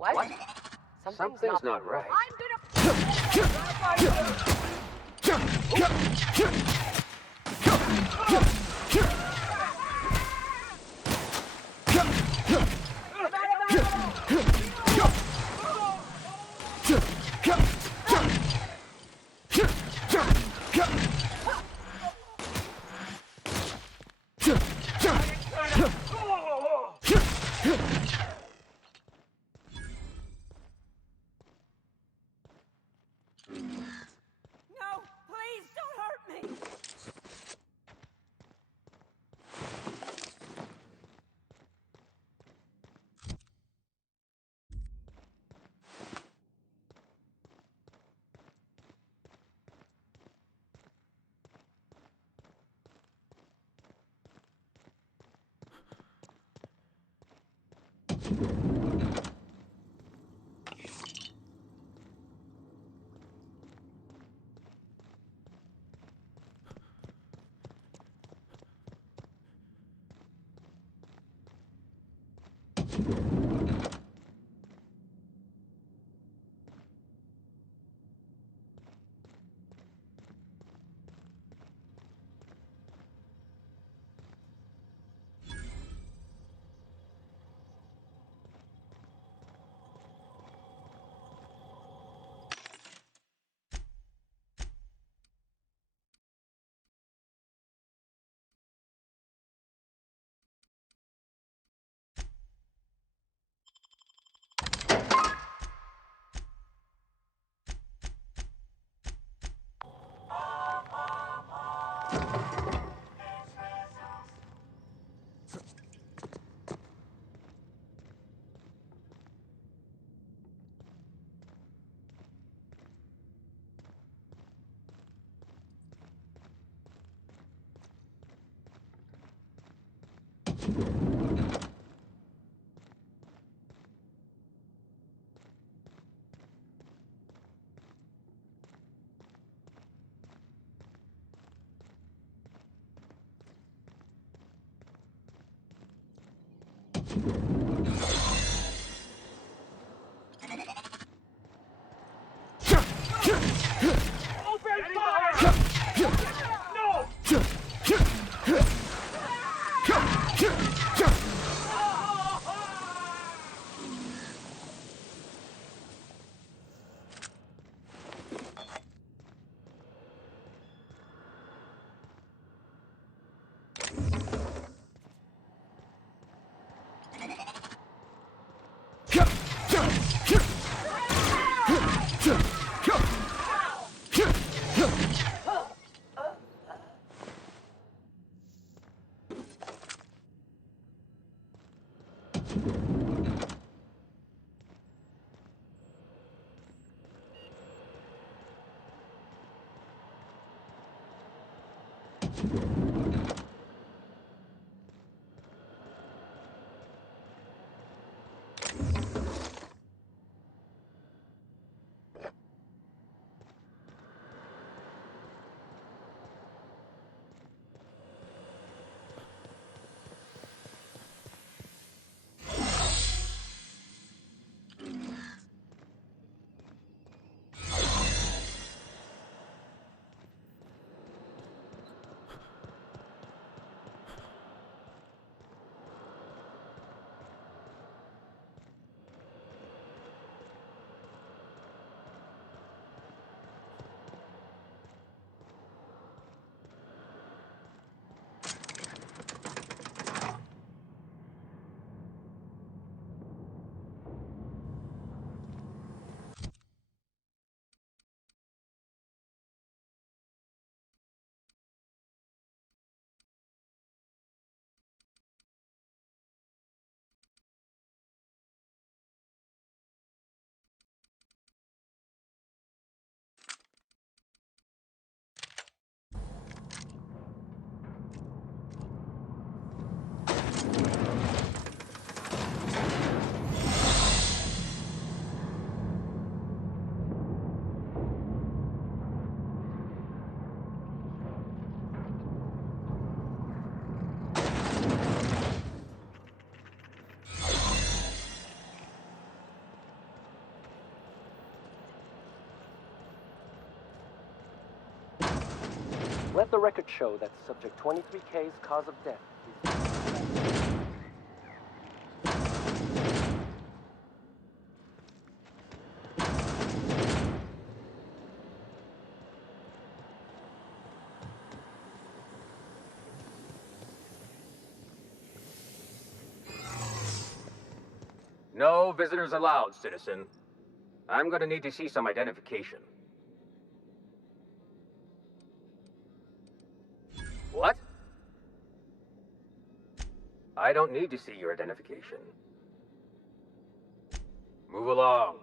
What? Something's not right. No, please don't hurt me. Let the record show that subject 23K's cause of death is... No visitors allowed, citizen. I'm gonna need to see some identification. What? I don't need to see your identification. Move along.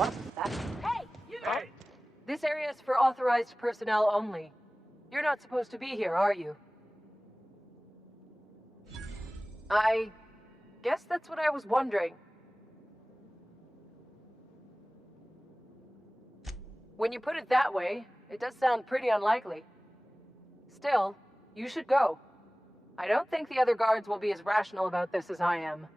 What was that? Hey, you! Hey! This area is for authorized personnel only. You're not supposed to be here, are you? I guess that's what I was wondering. When you put it that way, it does sound pretty unlikely. Still, you should go. I don't think the other guards will be as rational about this as I am.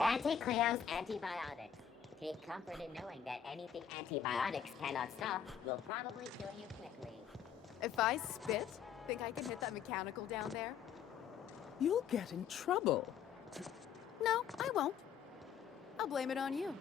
Anti-Cleo's antibiotics. Take comfort in knowing that anything antibiotics cannot stop will probably kill you quickly. If I spit, think I can hit that mechanical down there? You'll get in trouble. No, I won't. I'll blame it on you.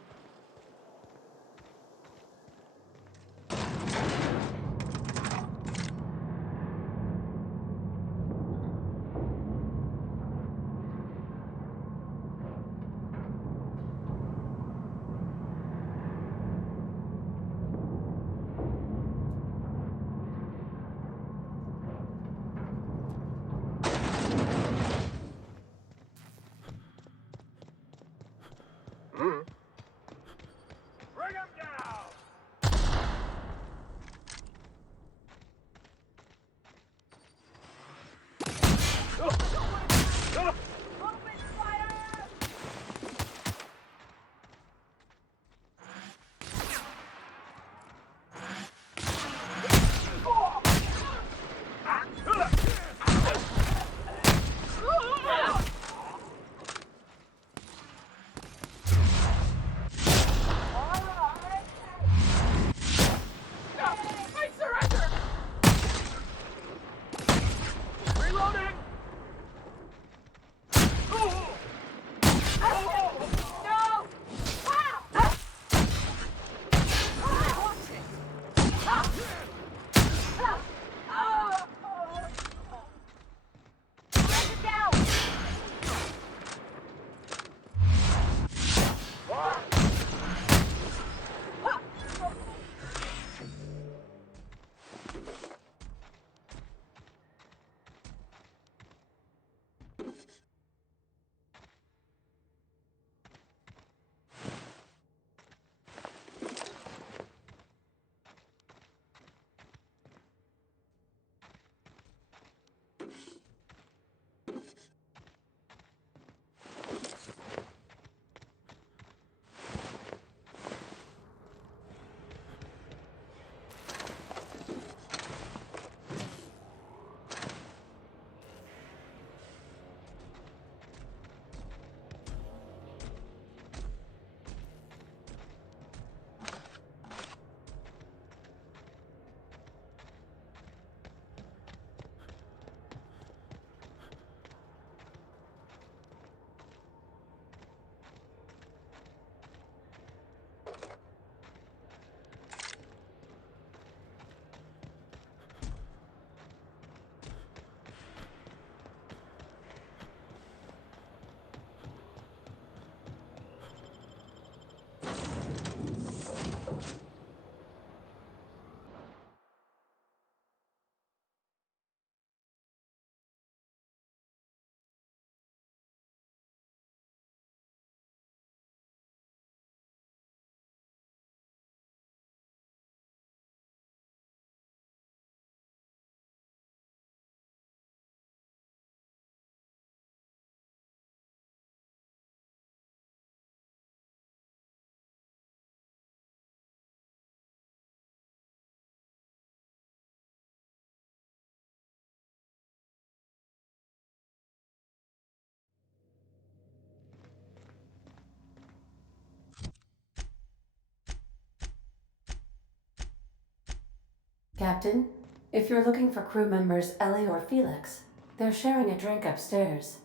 Captain, if you're looking for crew members Ellie or Felix, they're sharing a drink upstairs.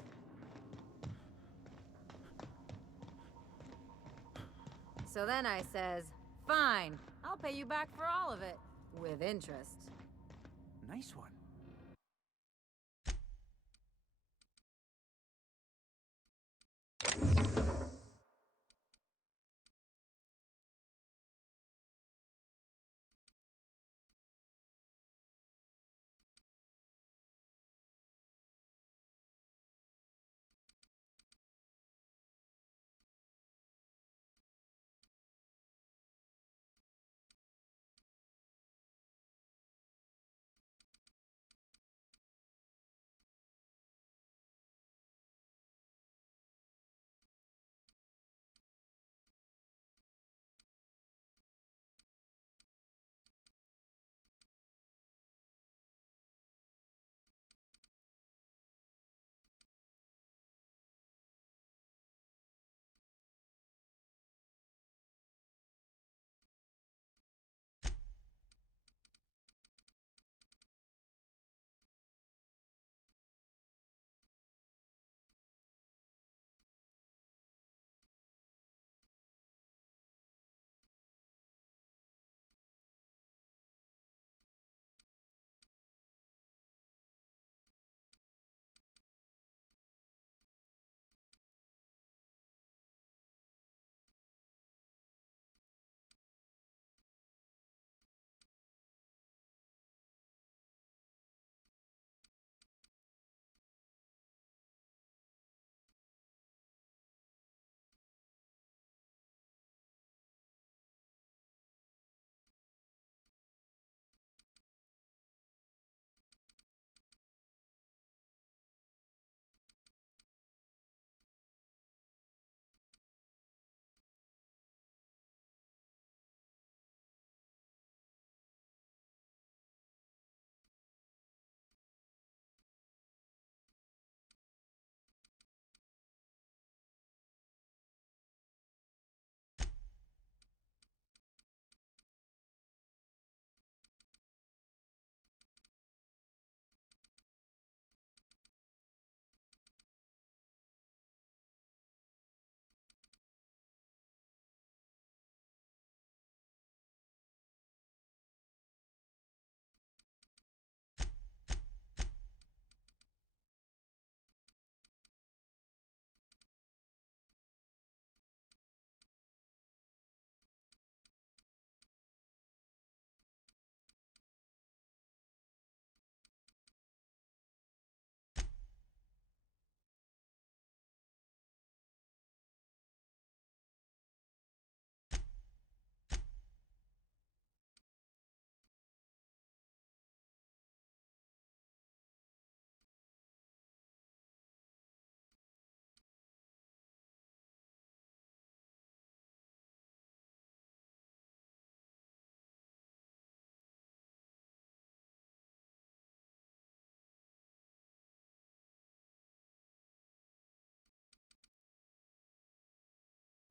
So then I says, fine, I'll pay you back for all of it. With interest. Nice one.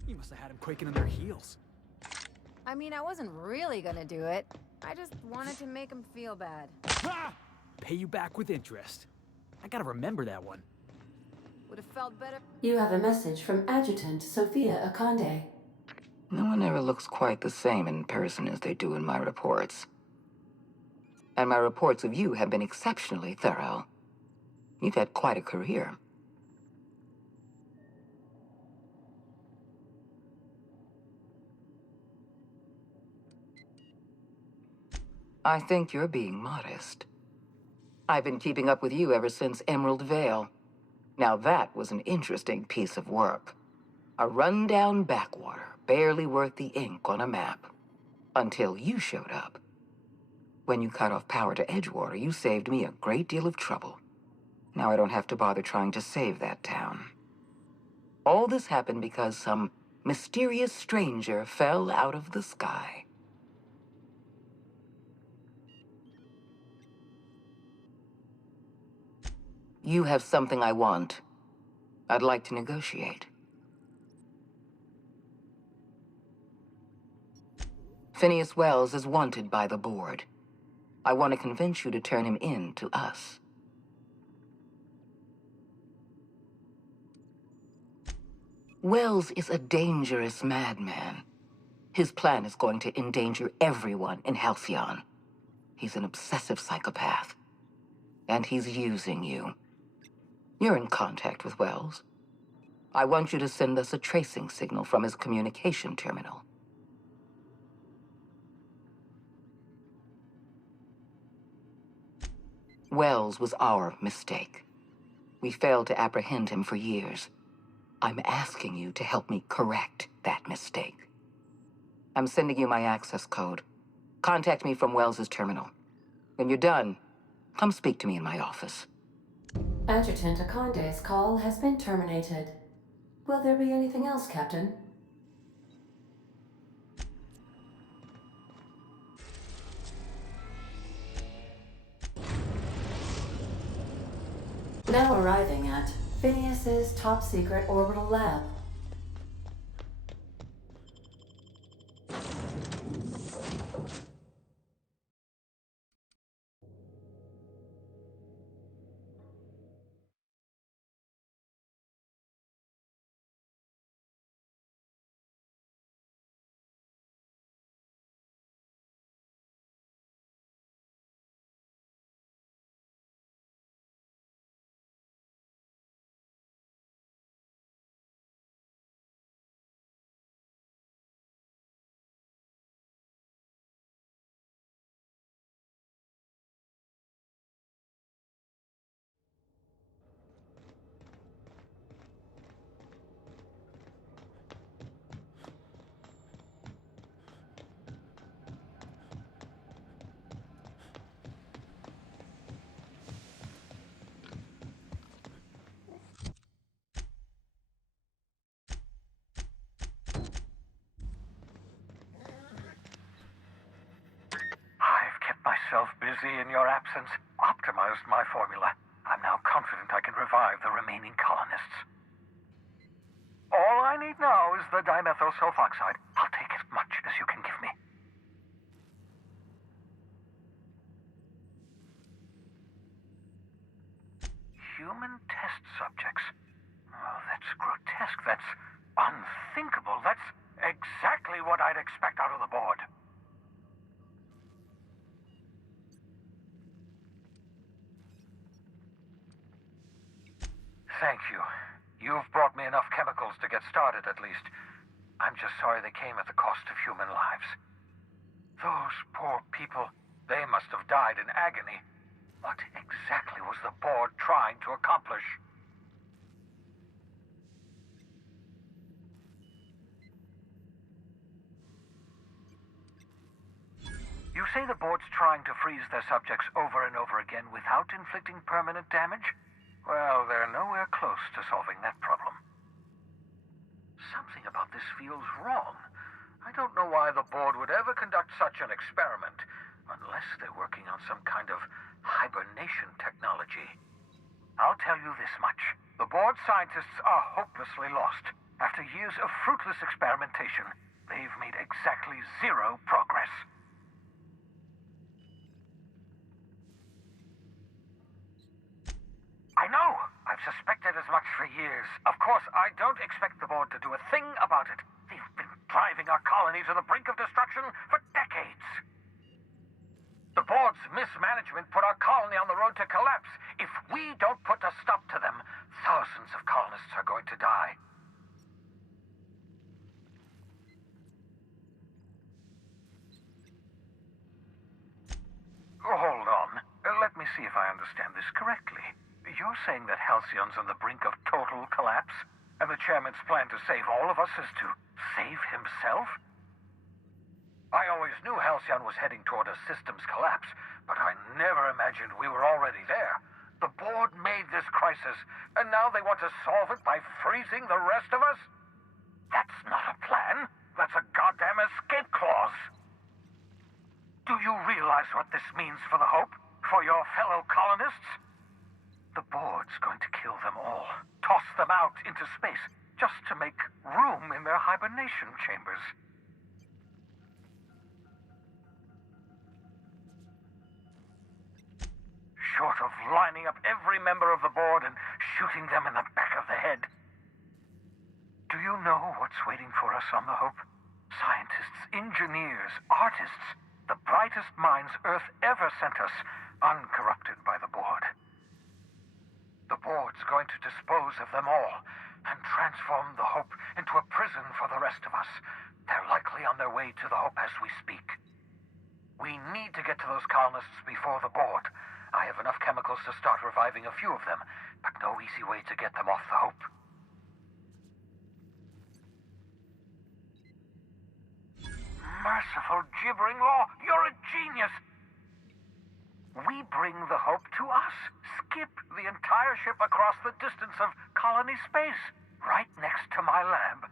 You must have had them quaking in their heels. I mean, I wasn't really gonna do it. I just wanted to make him feel bad. Ha! Pay you back with interest. I gotta remember that one. Would have felt better. You have a message from Adjutant Sophia Akande. No one ever looks quite the same in person as they do in my reports. And my reports of you have been exceptionally thorough. You've had quite a career. I think you're being modest. I've been keeping up with you ever since Emerald Vale. Now that was an interesting piece of work. A rundown backwater, barely worth the ink on a map. Until you showed up. When you cut off power to Edgewater, you saved me a great deal of trouble. Now I don't have to bother trying to save that town. All this happened because some mysterious stranger fell out of the sky. You have something I want. I'd like to negotiate. Phineas Wells is wanted by the board. I want to convince you to turn him in to us. Wells is a dangerous madman. His plan is going to endanger everyone in Halcyon. He's an obsessive psychopath. And he's using you. You're in contact with Wells. I want you to send us a tracing signal from his communication terminal. Wells was our mistake. We failed to apprehend him for years. I'm asking you to help me correct that mistake. I'm sending you my access code. Contact me from Wells's terminal. When you're done, come speak to me in my office. Adjutant Akande's call has been terminated. Will there be anything else, Captain? Now arriving at Phineas's top-secret orbital lab. Myself busy in your absence, optimized my formula. I'm now confident I can revive the remaining colonists. All I need now is the dimethyl sulfoxide. I'll take as much as you can give me. Human test subjects. Oh, that's grotesque. That's unthinkable. That's exactly what I'd expect out of the board. Thank you. You've brought me enough chemicals to get started, at least. I'm just sorry they came at the cost of human lives. Those poor people, they must have died in agony. What exactly was the board trying to accomplish? You say the board's trying to freeze their subjects over and over again without inflicting permanent damage? Well, they're nowhere close to solving that problem. Something about this feels wrong. I don't know why the board would ever conduct such an experiment, unless they're working on some kind of hibernation technology. I'll tell you this much. The board scientists are hopelessly lost. After years of fruitless experimentation, they've made exactly 0 progress. I know! I've suspected as much for years. Of course, I don't expect the board to do a thing about it. They've been driving our colony to the brink of destruction for decades. The board's mismanagement put our colony on the road to collapse. If we don't put a stop to them, thousands of colonists are going to die. Hold on. Let me see if I understand this correctly. You're saying that Halcyon's on the brink of total collapse, and the chairman's plan to save all of us is to save himself? I always knew Halcyon was heading toward a systems collapse, but I never imagined we were already there. The board made this crisis, and now they want to solve it by freezing the rest of us? That's not a plan. That's a goddamn escape clause. Do you realize what this means for the Hope? For your fellow colonists? The board's going to kill them all. Toss them out into space, just to make room in their hibernation chambers. Short of lining up every member of the board and shooting them in the back of the head. Do you know what's waiting for us on the Hope? Scientists, engineers, artists, the brightest minds Earth ever sent us, uncorrupted by the board. The board's going to dispose of them all and transform the Hope into a prison for the rest of us. They're likely on their way to the Hope as we speak. We need to get to those colonists before the board. I have enough chemicals to start reviving a few of them, but no easy way to get them off the Hope. Merciful gibbering law, you're a genius! We bring the Hope to us. Skip the entire ship across the distance of colony space, right next to my lab.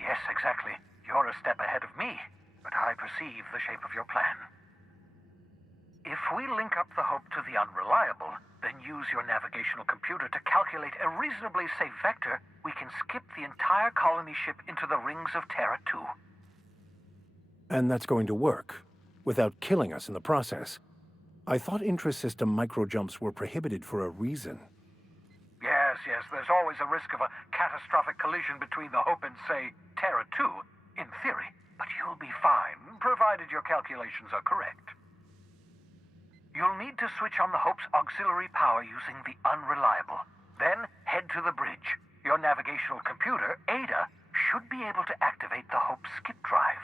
Yes, exactly. You're a step ahead of me, but I perceive the shape of your plan. If we link up the Hope to the Unreliable, then use your navigational computer to calculate a reasonably safe vector, we can skip the entire colony ship into the rings of Terra 2. And that's going to work, without killing us in the process. I thought intra-system microjumps were prohibited for a reason. Yes, there's always a risk of a catastrophic collision between the Hope and, say, Terra 2, in theory. But you'll be fine, provided your calculations are correct. You'll need to switch on the Hope's auxiliary power using the Unreliable. Then head to the bridge. Your navigational computer, Ada, should be able to activate the Hope's skip drive.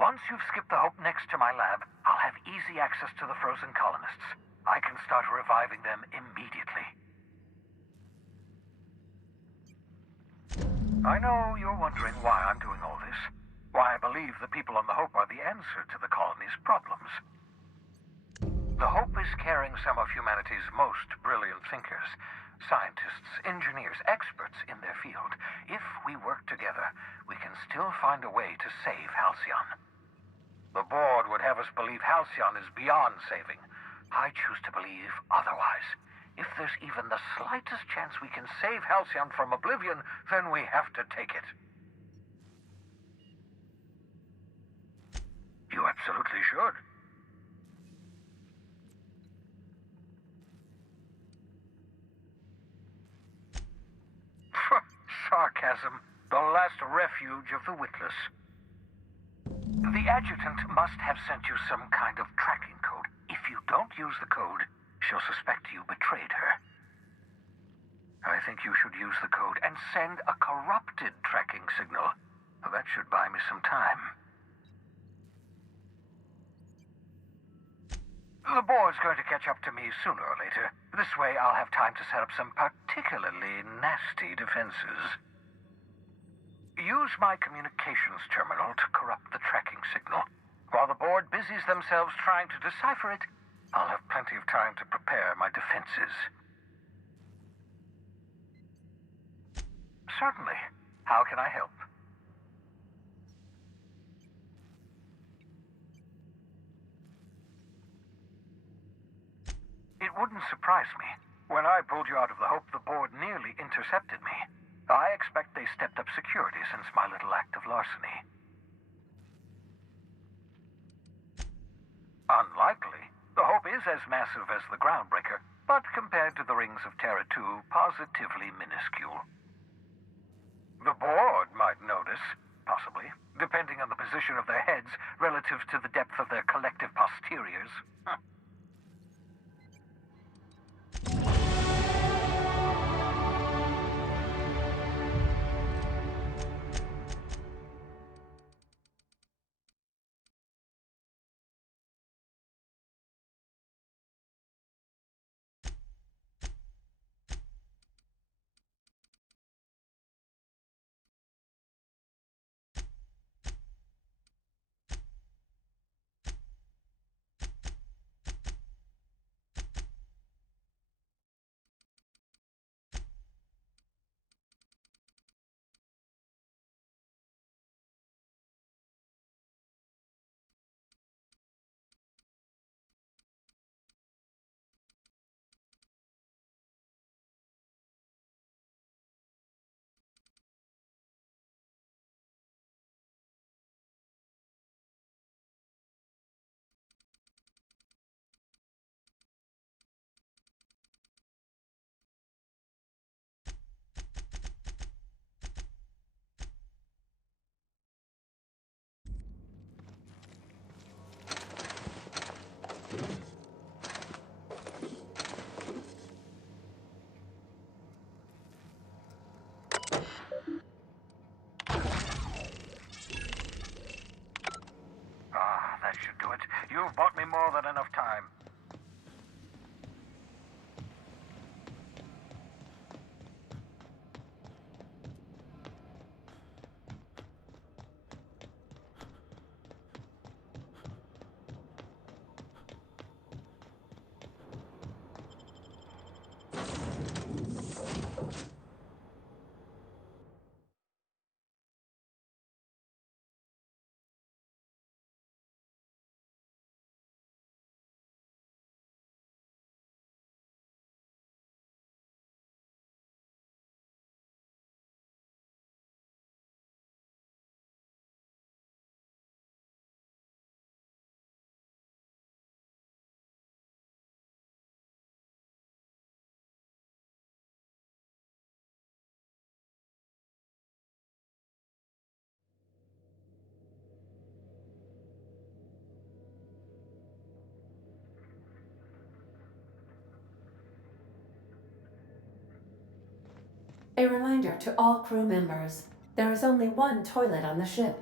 Once you've skipped the Hope next to my lab, I'll have easy access to the frozen colonists. I can start reviving them immediately. I know you're wondering why I'm doing all this. Why I believe the people on the Hope are the answer to the colony's problems. The Hope is carrying some of humanity's most brilliant thinkers. Scientists, engineers, experts in their field. If we work together, we can still find a way to save Halcyon. The board would have us believe Halcyon is beyond saving. I choose to believe otherwise. If there's even the slightest chance we can save Halcyon from oblivion, then we have to take it. You absolutely should. Sarcasm, the last refuge of the witless. The adjutant must have sent you some kind of tracking code. If you don't use the code, she'll suspect you betrayed her. I think you should use the code and send a corrupted tracking signal. That should buy me some time. The board's going to catch up to me sooner or later. This way I'll have time to set up some particularly nasty defenses. Use my communications terminal to corrupt the tracking signal. While the board busies themselves trying to decipher it, I'll have plenty of time to prepare my defenses. Certainly. How can I help? It wouldn't surprise me. When I pulled you out of the Hope, the board nearly intercepted me. I expect they stepped up security since my little act of larceny. Unlikely. The Hope is as massive as the Groundbreaker, but compared to the Rings of Terra 2, positively minuscule. The board might notice, possibly, depending on the position of their heads relative to the depth of their collective posteriors. Huh. That should do it. You've bought me more than enough time. A reminder to all crew members, there is only one toilet on the ship.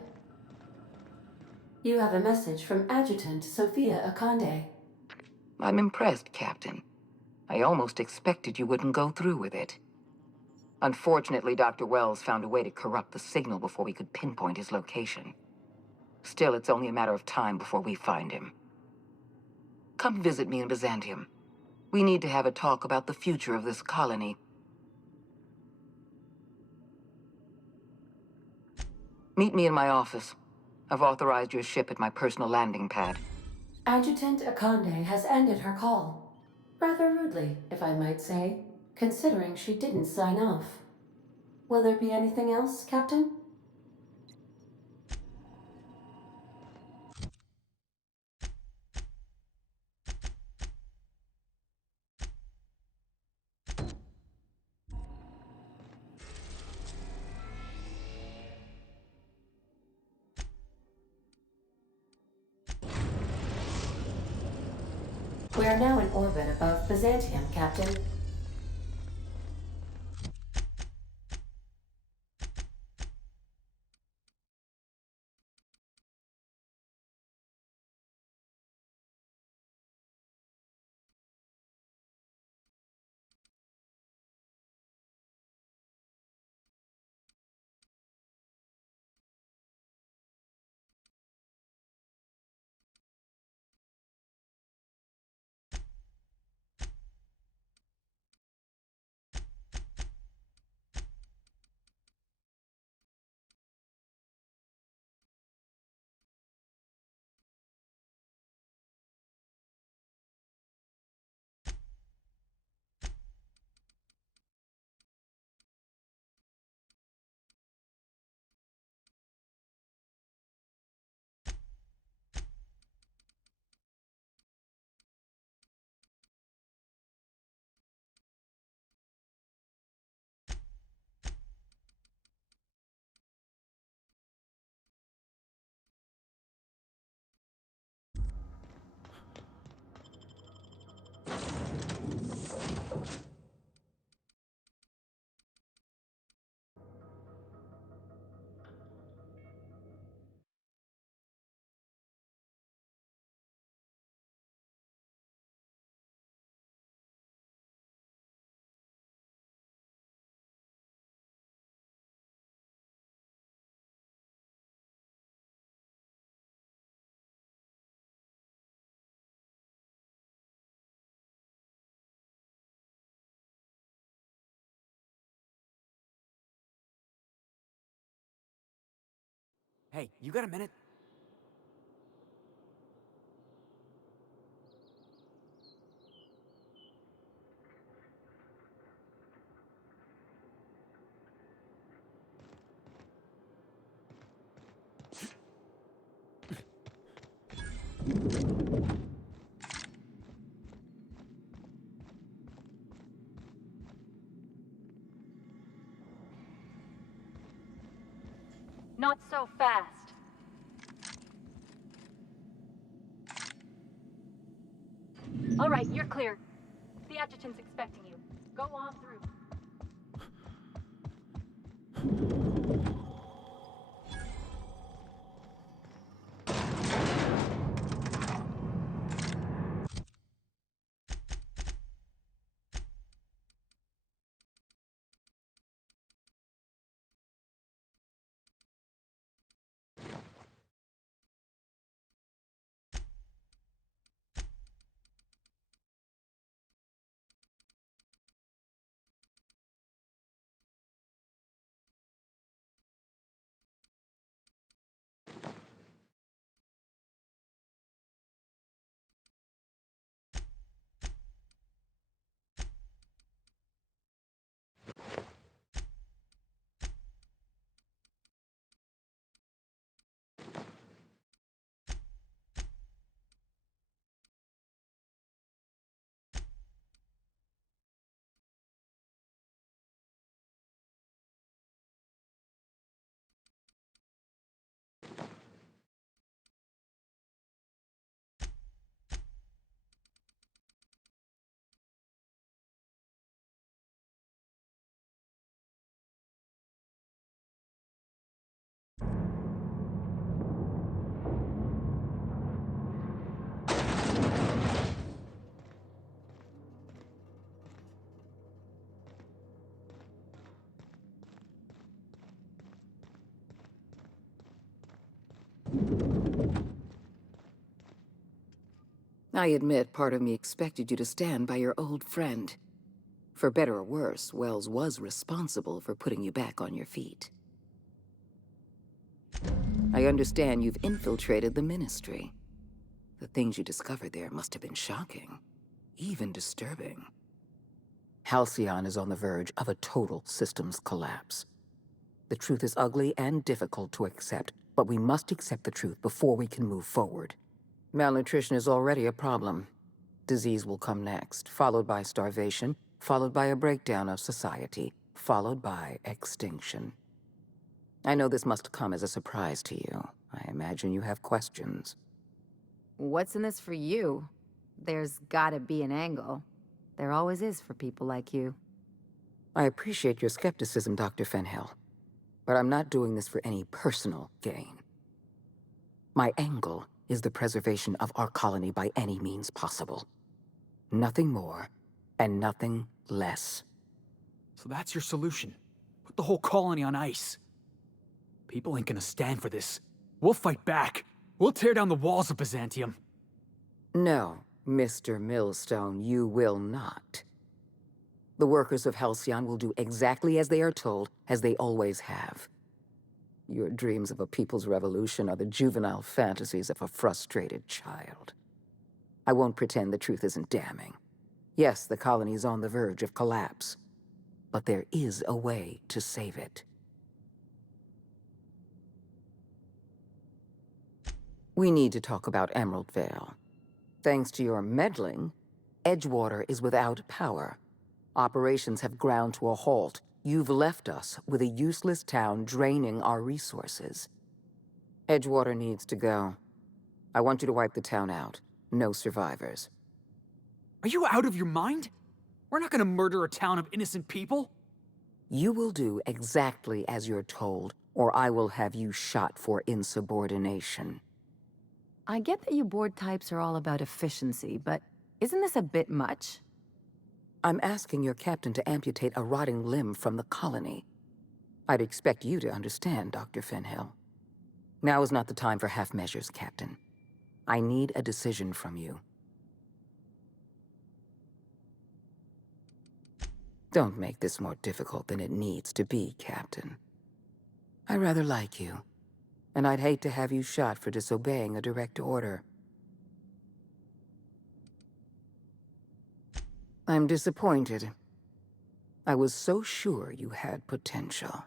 You have a message from Adjutant Sophia Akande. I'm impressed, Captain. I almost expected you wouldn't go through with it. Unfortunately, Dr. Wells found a way to corrupt the signal before we could pinpoint his location. Still, it's only a matter of time before we find him. Come visit me in Byzantium. We need to have a talk about the future of this colony. Meet me in my office. I've authorized your ship at my personal landing pad. Adjutant Akande has ended her call. Rather rudely, if I might say, considering she didn't sign off. Will there be anything else, Captain? We are now in orbit above Byzantium, Captain. Hey, you got a minute? Not so fast. All right, you're clear. The adjutant's expecting you. Go on through. I admit part of me expected you to stand by your old friend. For better or worse, Wells was responsible for putting you back on your feet. I understand you've infiltrated the Ministry. The things you discovered there must have been shocking, even disturbing. Halcyon is on the verge of a total systems collapse. The truth is ugly and difficult to accept, but we must accept the truth before we can move forward. Malnutrition is already a problem. Disease will come next, followed by starvation, followed by a breakdown of society, followed by extinction. I know this must come as a surprise to you. I imagine you have questions. What's in this for you? There's gotta be an angle. There always is for people like you. I appreciate your skepticism, Dr. Fenhill, but I'm not doing this for any personal gain. My angle is the preservation of our colony by any means possible. Nothing more, and nothing less. So that's your solution. Put the whole colony on ice. People ain't gonna stand for this. We'll fight back. We'll tear down the walls of Byzantium. No, Mr. Millstone, you will not. The workers of Halcyon will do exactly as they are told, as they always have. Your dreams of a people's revolution are the juvenile fantasies of a frustrated child. I won't pretend the truth isn't damning. Yes, the colony is on the verge of collapse, but there is a way to save it. We need to talk about Emerald Vale. Thanks to your meddling, Edgewater is without power. Operations have ground to a halt. You've left us with a useless town draining our resources. Edgewater needs to go. I want you to wipe the town out. No survivors. Are you out of your mind? We're not gonna murder a town of innocent people. You will do exactly as you're told, or I will have you shot for insubordination. I get that you board types are all about efficiency, but isn't this a bit much? I'm asking your captain to amputate a rotting limb from the colony. I'd expect you to understand, Dr. Fenhill. Now is not the time for half measures, Captain. I need a decision from you. Don't make this more difficult than it needs to be, Captain. I rather like you. And I'd hate to have you shot for disobeying a direct order. I'm disappointed. I was so sure you had potential.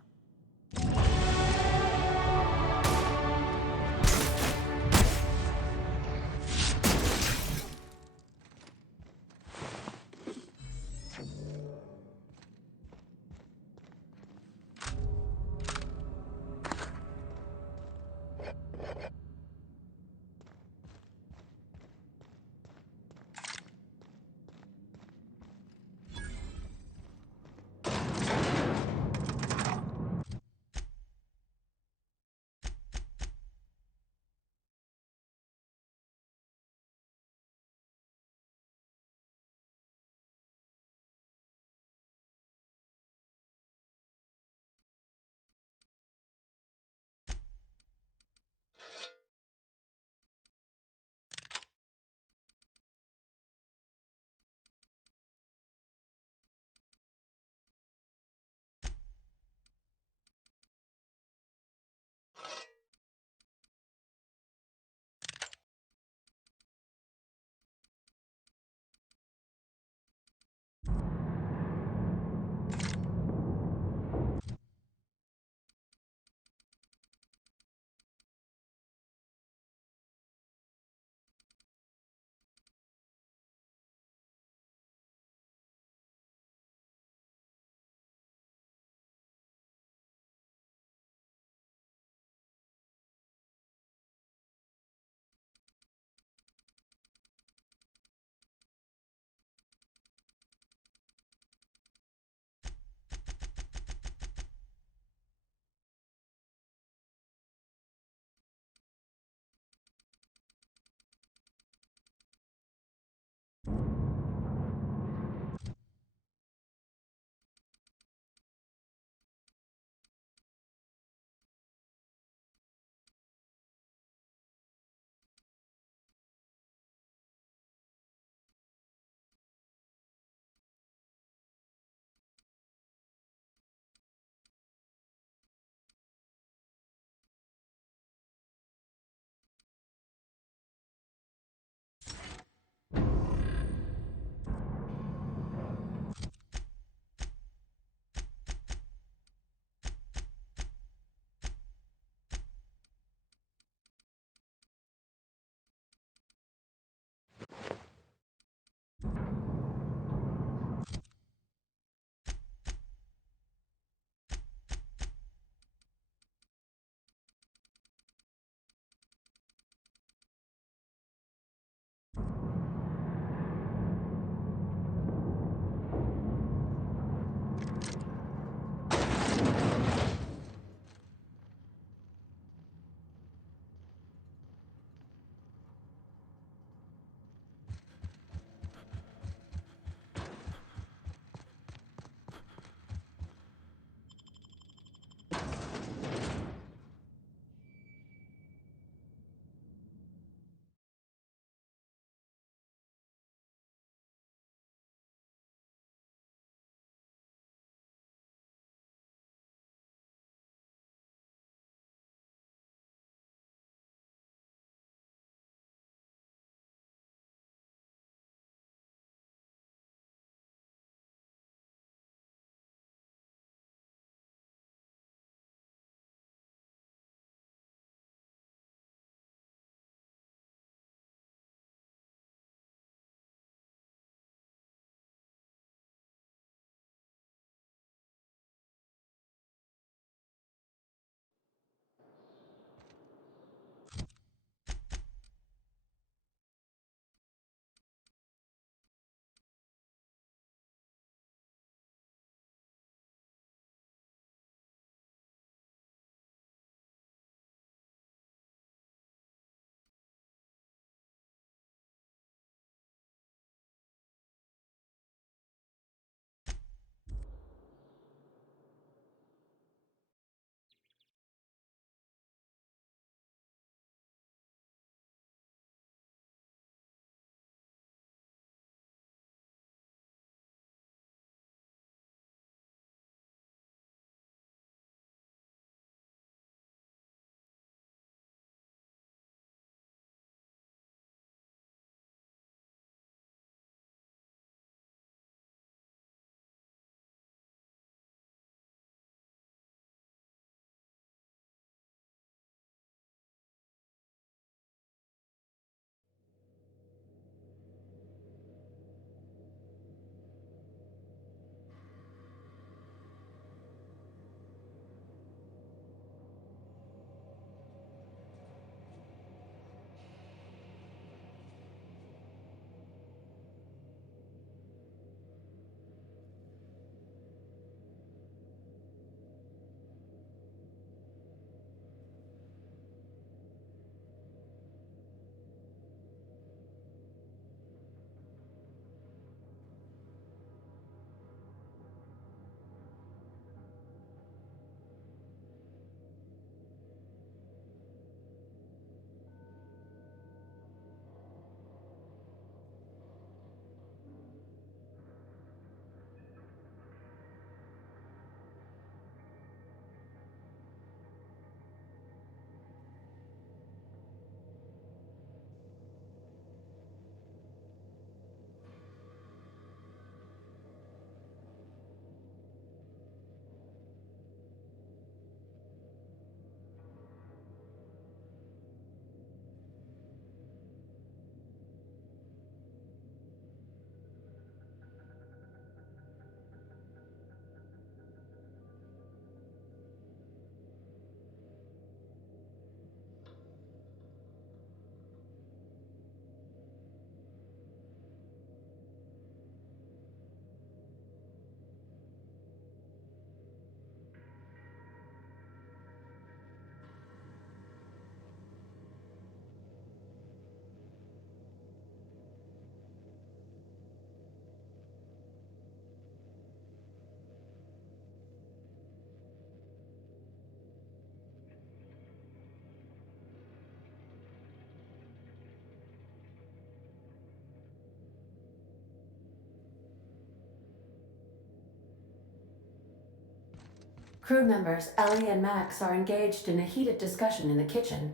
Crew members Ellie and Max are engaged in a heated discussion in the kitchen.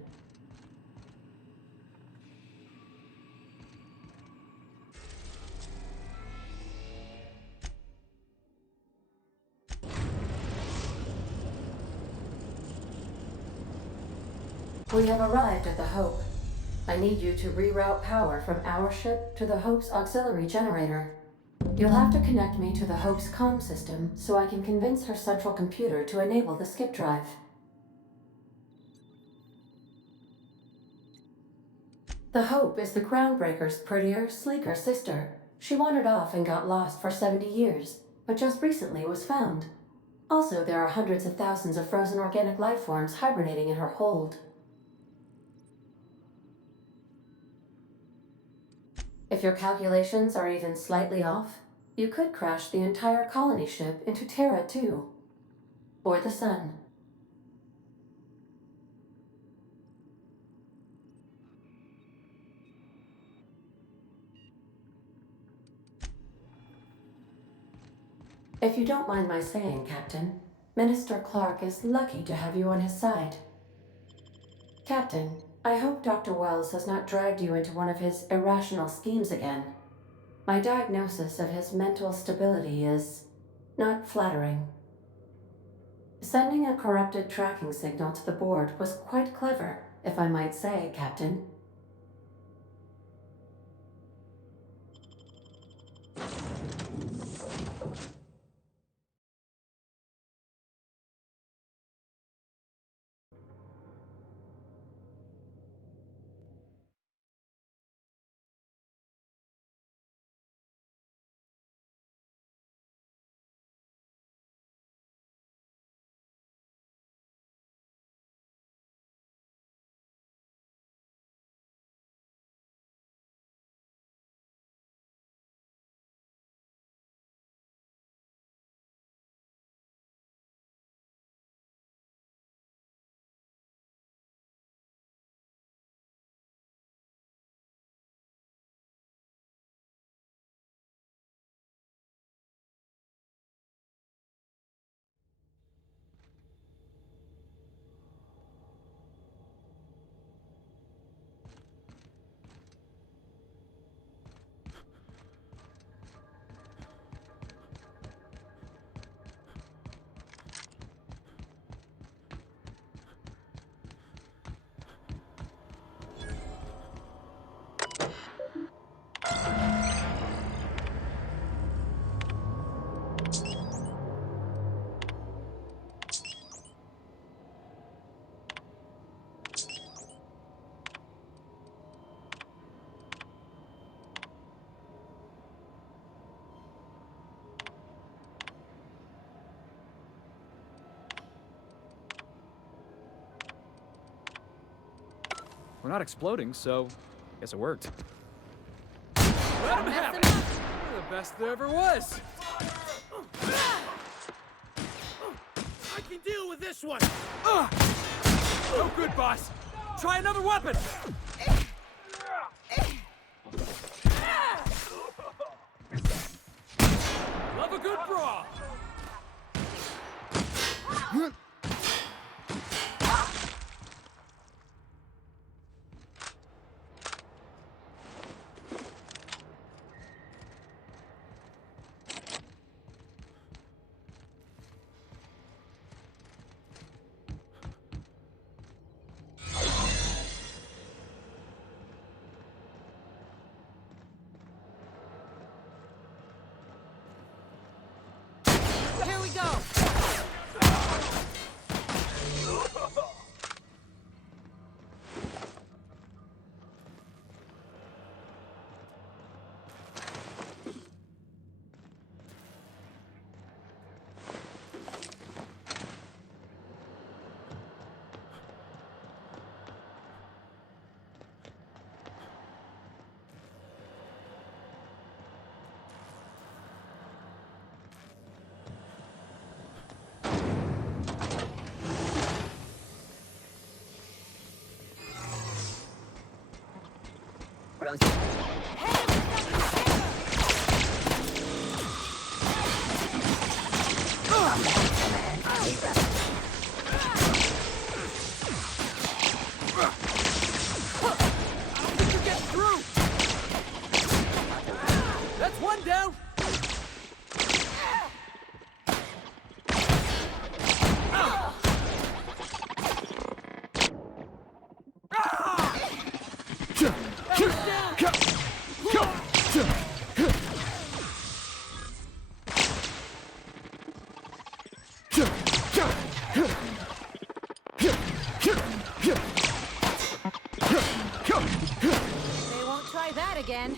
We have arrived at the Hope. I need you to reroute power from our ship to the Hope's auxiliary generator. You'll have to connect me to the Hope's comm system so I can convince her central computer to enable the skip drive. The Hope is the Groundbreaker's prettier, sleeker sister. She wandered off and got lost for 70 years, but just recently was found. Also, there are hundreds of thousands of frozen organic life forms hibernating in her hold. If your calculations are even slightly off, you could crash the entire colony ship into Terra 2. Or the Sun. If you don't mind my saying, Captain, Minister Clark is lucky to have you on his side. Captain, I hope Dr. Wells has not dragged you into one of his irrational schemes again. My diagnosis of his mental stability is not flattering. Sending a corrupted tracking signal to the board was quite clever, if I might say, Captain. We're not exploding, so I guess it worked. Let him have it! You're the best there ever was! I can deal with this one! No good, boss! Try another weapon! Love a good brawl! Here we go! That's one down! They won't try that again.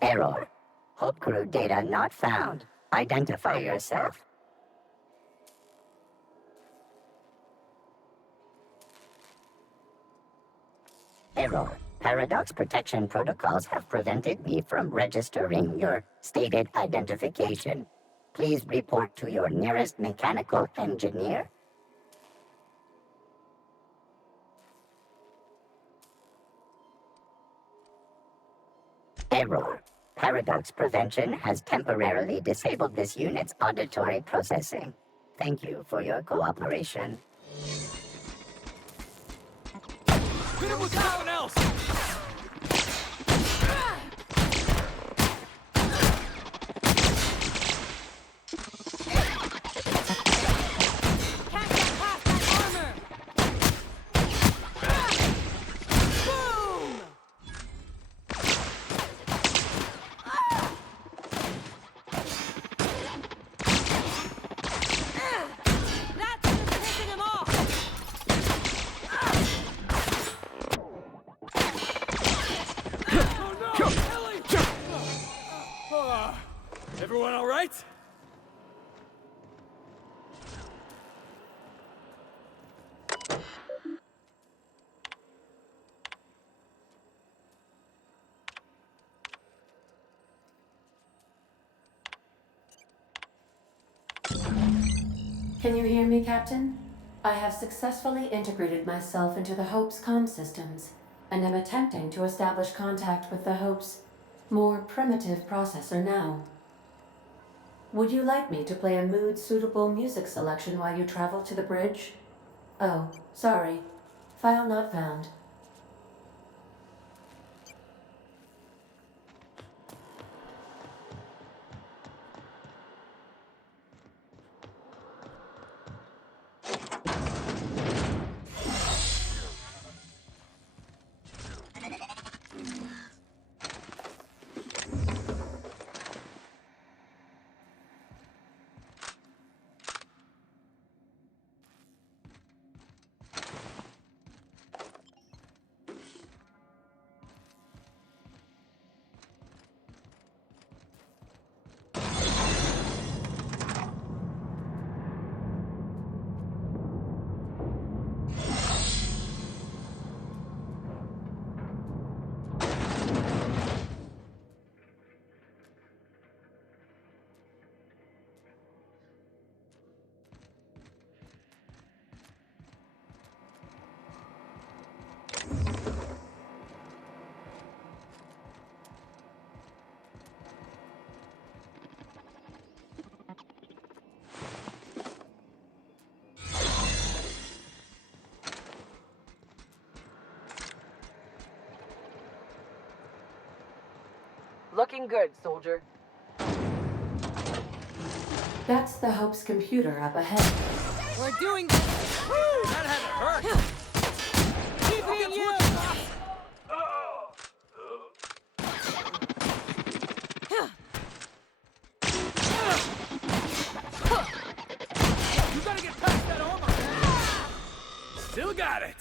Error. Hope crew data not found. Identify yourself. Error. Paradox protection protocols have prevented me from registering your stated identification. Please report to your nearest mechanical engineer. Error. Paradox prevention has temporarily disabled this unit's auditory processing. Thank you for your cooperation. Hit him with someone else! Everyone all right? Can you hear me, Captain? I have successfully integrated myself into the Hope's comm systems, and am attempting to establish contact with the Hope's more primitive processor now. Would you like me to play a mood-suitable music selection while you travel to the bridge? Oh, sorry. File not found. Looking good, soldier. That's the Hope's computer up ahead. We're doing this! Woo! That had to hurt! Keep being you! You gotta get past that armor! Still got it!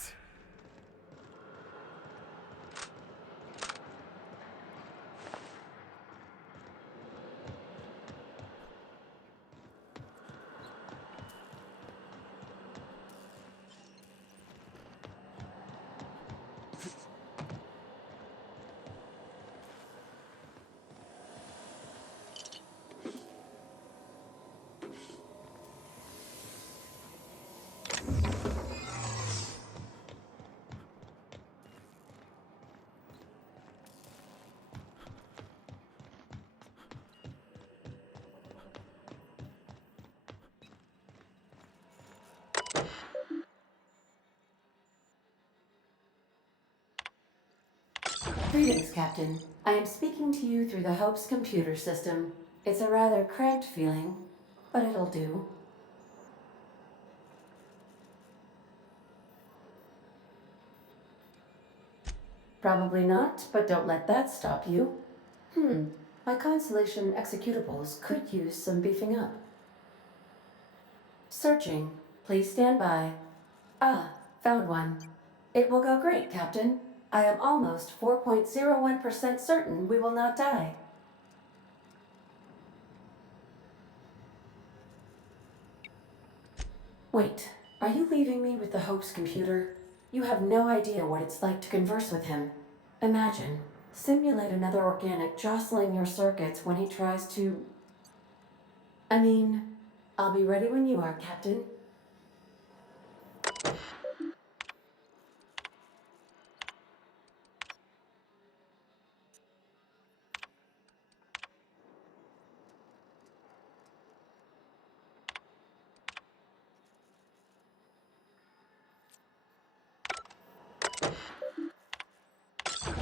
Greetings, Captain. I am speaking to you through the Hope's computer system. It's a rather cramped feeling, but it'll do. Probably not, but don't let that stop you. My Constellation executables could use some beefing up. Searching. Please stand by. Ah, found one. It will go great, Captain. I am almost 4.01% certain we will not die. Wait, are you leaving me with the Hope's computer? You have no idea what it's like to converse with him. Imagine, simulate another organic jostling your circuits when he tries to... I mean, I'll be ready when you are, Captain.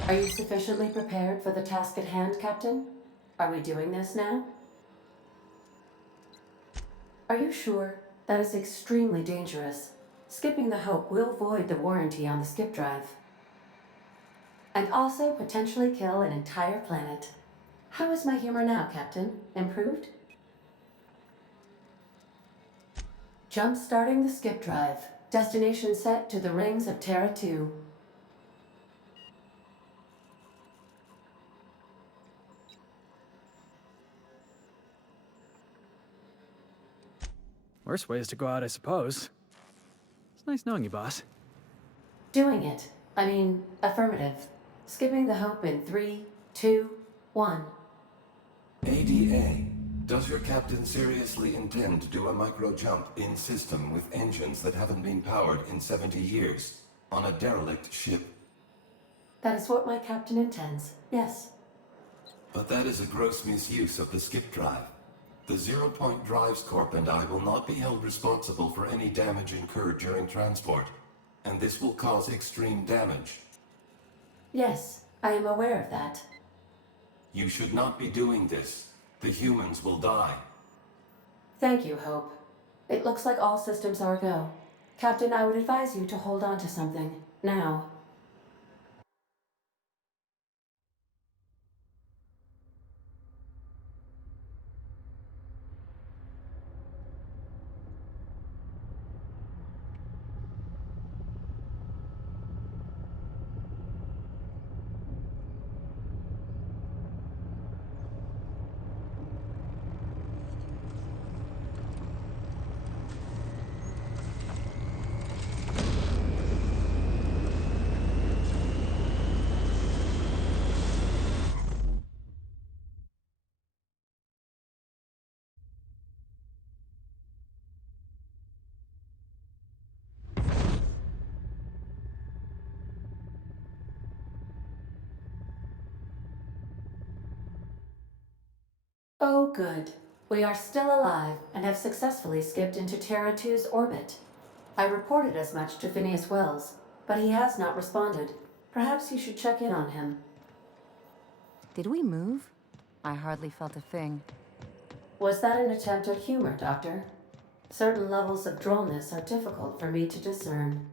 Are you sufficiently prepared for the task at hand, Captain? Are we doing this now? Are you sure? That is extremely dangerous. Skipping the Hope will void the warranty on the skip drive. And also potentially kill an entire planet. How is my humor now, Captain? Improved? Jump-starting the skip drive. Destination set to the rings of Terra 2. Worst way is to go out, I suppose. It's nice knowing you, boss. Doing it. I mean, affirmative. Skipping the Hope in 3, 2, 1. ADA, does your captain seriously intend to do a micro-jump in system with engines that haven't been powered in 70 years on a derelict ship? That is what my captain intends, yes. But that is a gross misuse of the skip drive. The Zero Point Drives Corp and I will not be held responsible for any damage incurred during transport, and this will cause extreme damage. Yes, I am aware of that. You should not be doing this. The humans will die. Thank you, Hope. It looks like all systems are go. Captain, I would advise you to hold on to something, now. Oh, good. We are still alive and have successfully skipped into Terra 2's orbit. I reported as much to Phineas Wells, but he has not responded. Perhaps you should check in on him. Did we move? I hardly felt a thing. Was that an attempt at humor, Doctor? Certain levels of drollness are difficult for me to discern.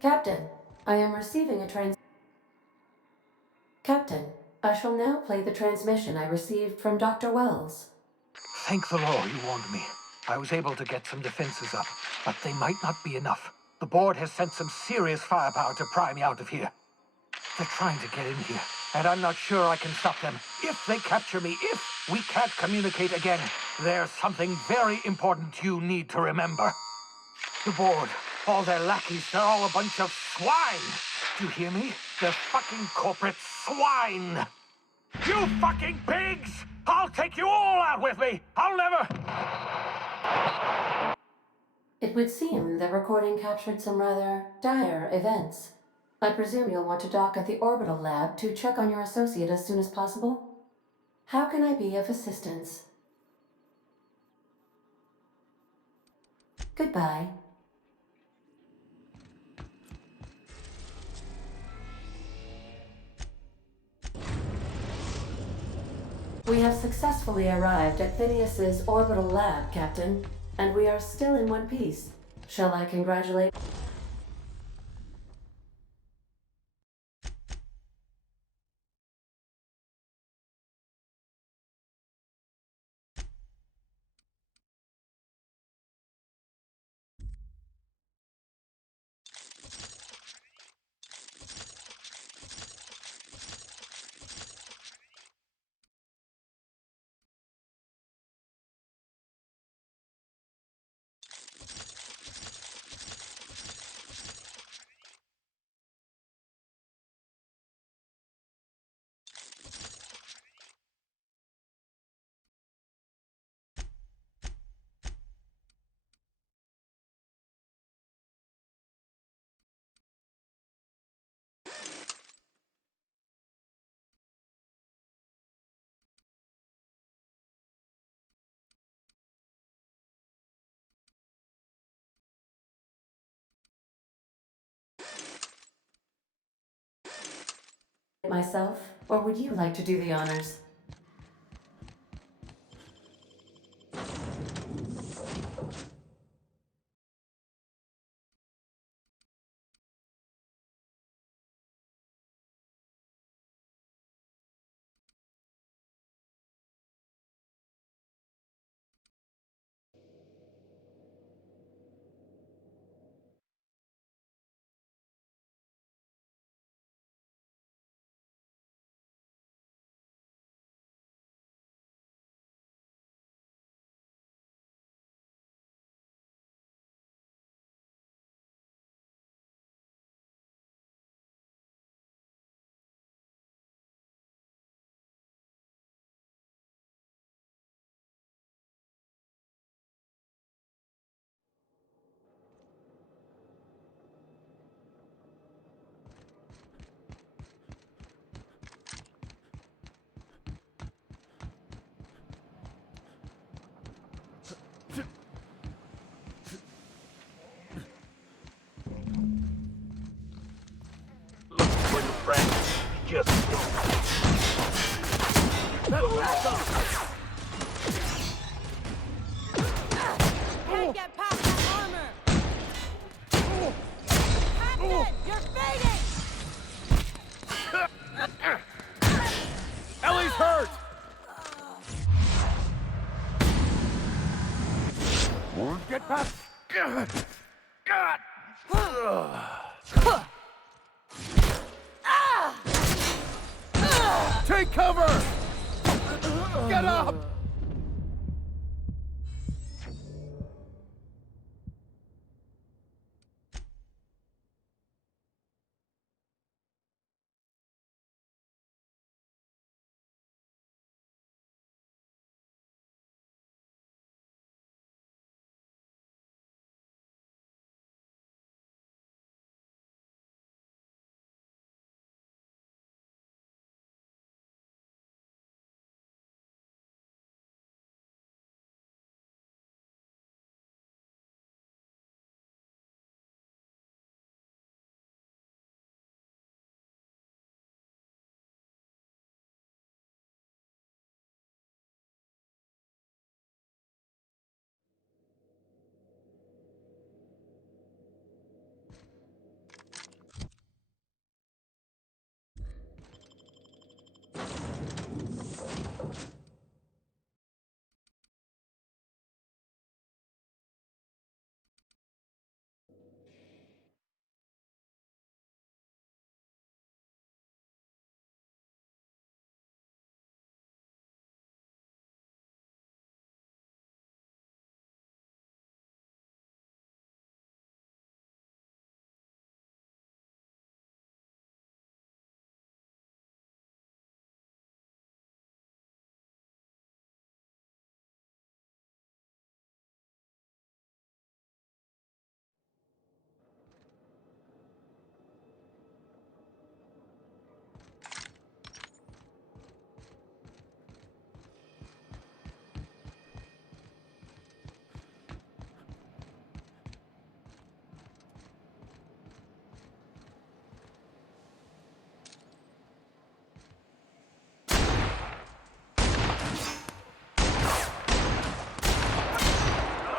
Captain, I am receiving a Captain, I shall now play the transmission I received from Dr. Wells. Thank the Lord you warned me. I was able to get some defenses up, but they might not be enough. The board has sent some serious firepower to pry me out of here. They're trying to get in here, and I'm not sure I can stop them. If they capture me, if we can't communicate again, there's something very important you need to remember. The board, all their lackeys, they're all a bunch of swine. Do you hear me? They're fucking corporate swine. You fucking pigs! I'll take you all out with me! I'll never... It would seem the recording captured some rather dire events. I presume you'll want to dock at the orbital lab to check on your associate as soon as possible? How can I be of assistance? Goodbye. We have successfully arrived at Phineas's orbital lab, Captain, and we are still in one piece. Shall I congratulate... Myself, or would you like to do the honors? Can't get past that armor! Captain, you're fading! Ellie's hurt! Get past... Take cover! Get up!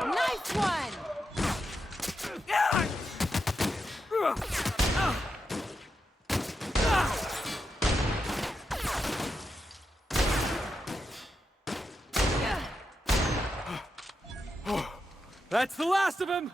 Nice one! That's the last of him!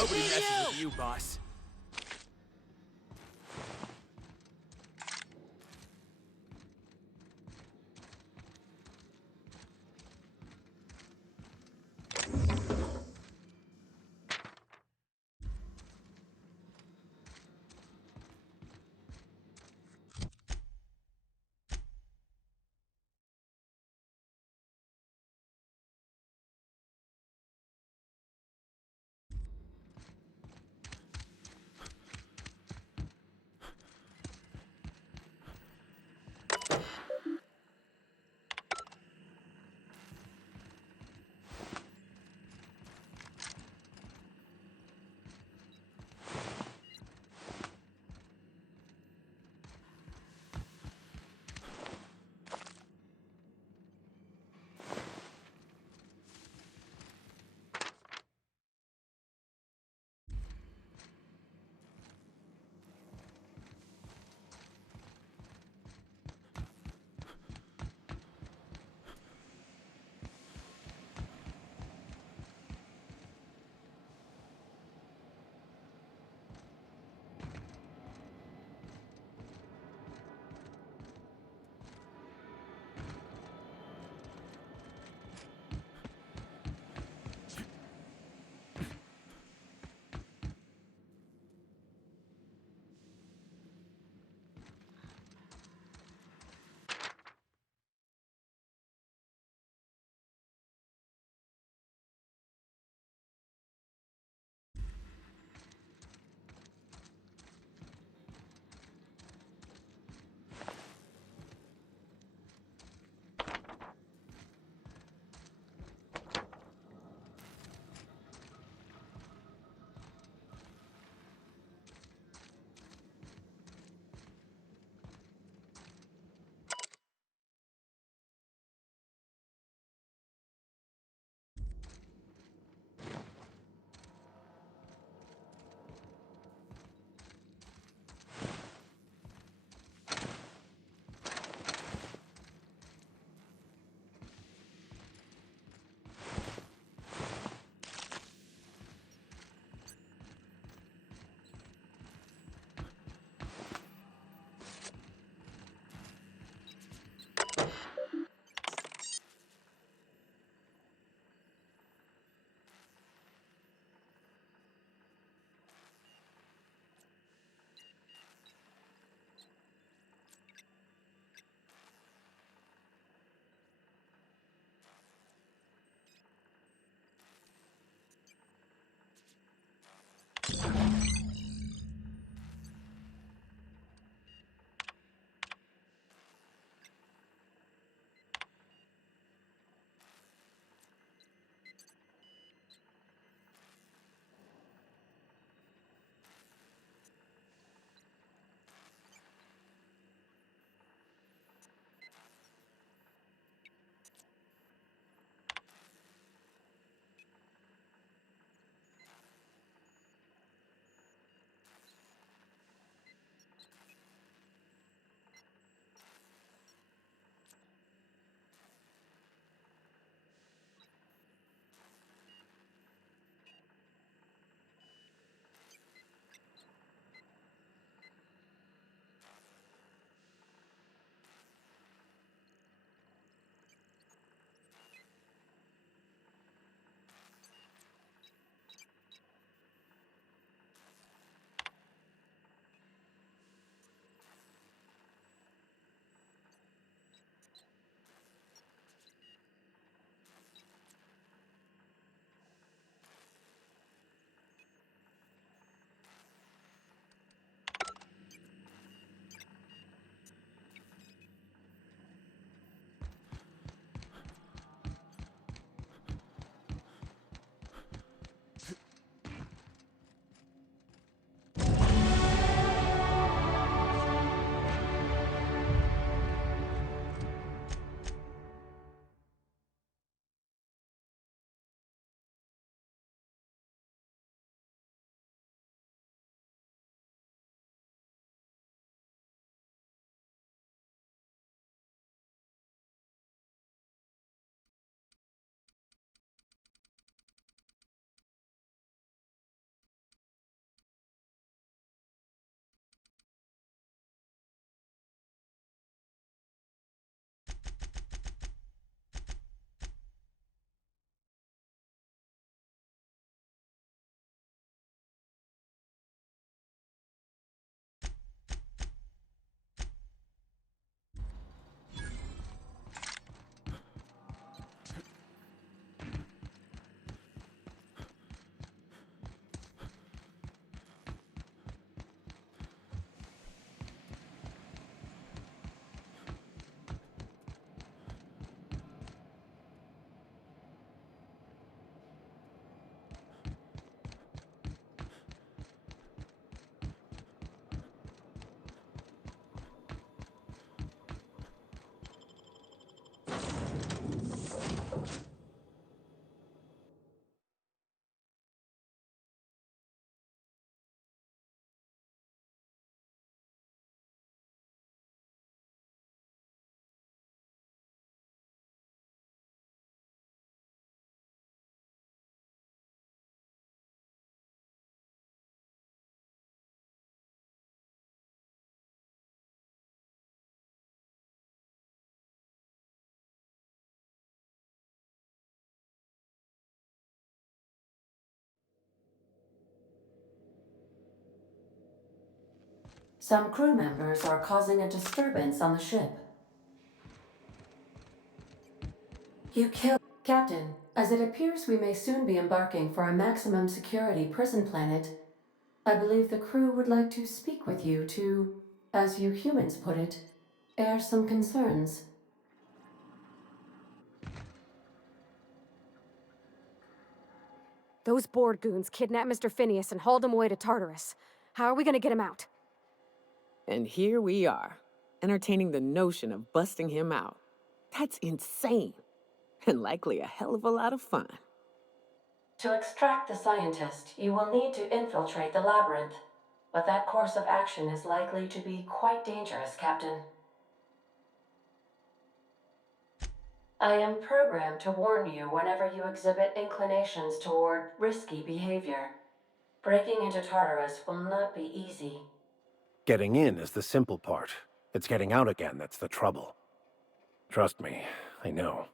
Nobody messes with you, boss. Some crew members are causing a disturbance on the ship. You killed Captain. As it appears we may soon be embarking for a maximum security prison planet, I believe the crew would like to speak with you to, as you humans put it, air some concerns. Those board goons kidnapped Mr. Phineas and hauled him away to Tartarus. How are we gonna get him out? And here we are, entertaining the notion of busting him out. That's insane. And likely a hell of a lot of fun. To extract the scientist, you will need to infiltrate the labyrinth. But that course of action is likely to be quite dangerous, Captain. I am programmed to warn you whenever you exhibit inclinations toward risky behavior. Breaking into Tartarus will not be easy. Getting in is the simple part. It's getting out again that's the trouble. Trust me, I know.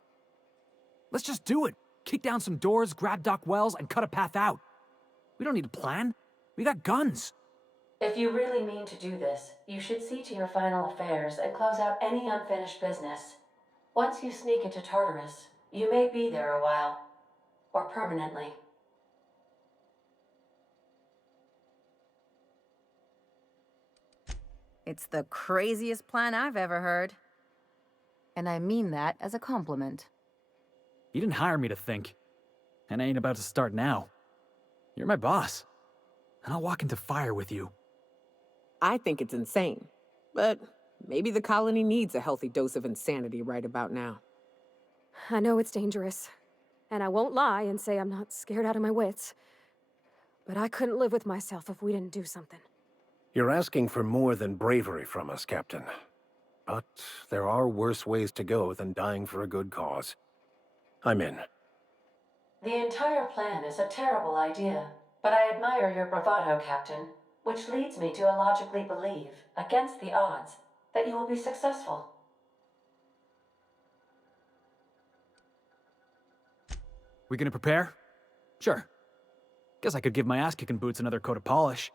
Let's just do it. Kick down some doors, grab Doc Wells, and cut a path out. We don't need a plan. We got guns. If you really mean to do this, you should see to your final affairs and close out any unfinished business. Once you sneak into Tartarus, you may be there a while. Or permanently. It's the craziest plan I've ever heard. And I mean that as a compliment. You didn't hire me to think. And I ain't about to start now. You're my boss. And I'll walk into fire with you. I think it's insane. But maybe the colony needs a healthy dose of insanity right about now. I know it's dangerous. And I won't lie and say I'm not scared out of my wits. But I couldn't live with myself if we didn't do something. You're asking for more than bravery from us, Captain. But there are worse ways to go than dying for a good cause. I'm in. The entire plan is a terrible idea, but I admire your bravado, Captain, which leads me to illogically believe, against the odds, that you will be successful. We gonna prepare? Sure. Guess I could give my ass-kicking boots another coat of polish.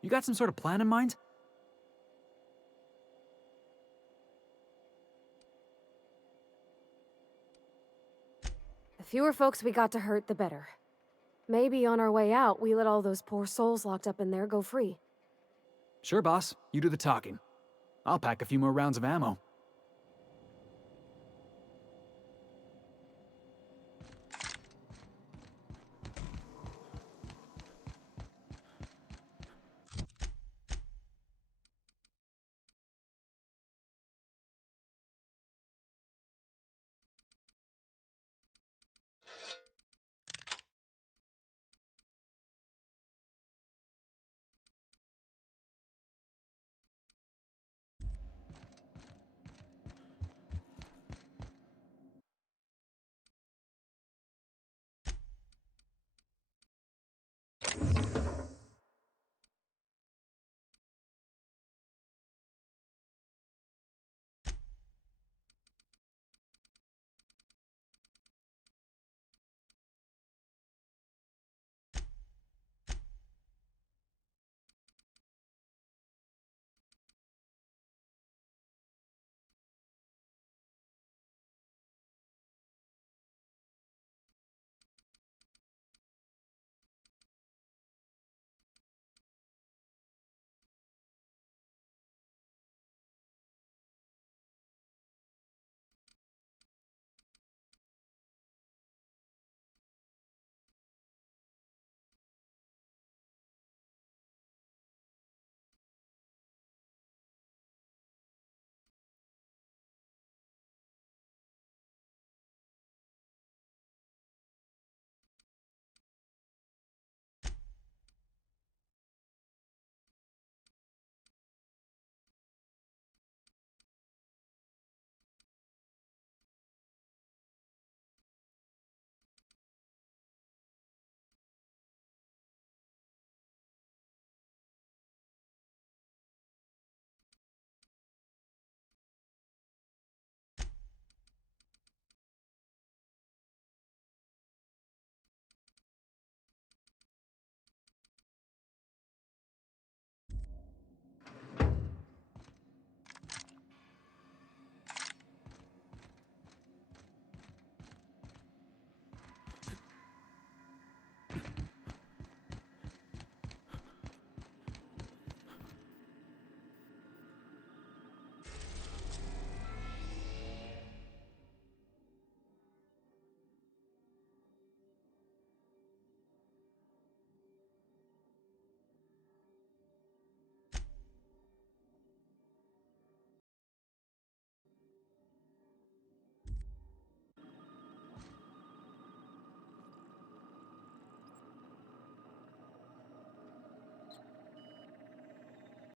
You got some sort of plan in mind? The fewer folks we got to hurt, the better. Maybe on our way out, we let all those poor souls locked up in there go free. Sure, boss. You do the talking. I'll pack a few more rounds of ammo.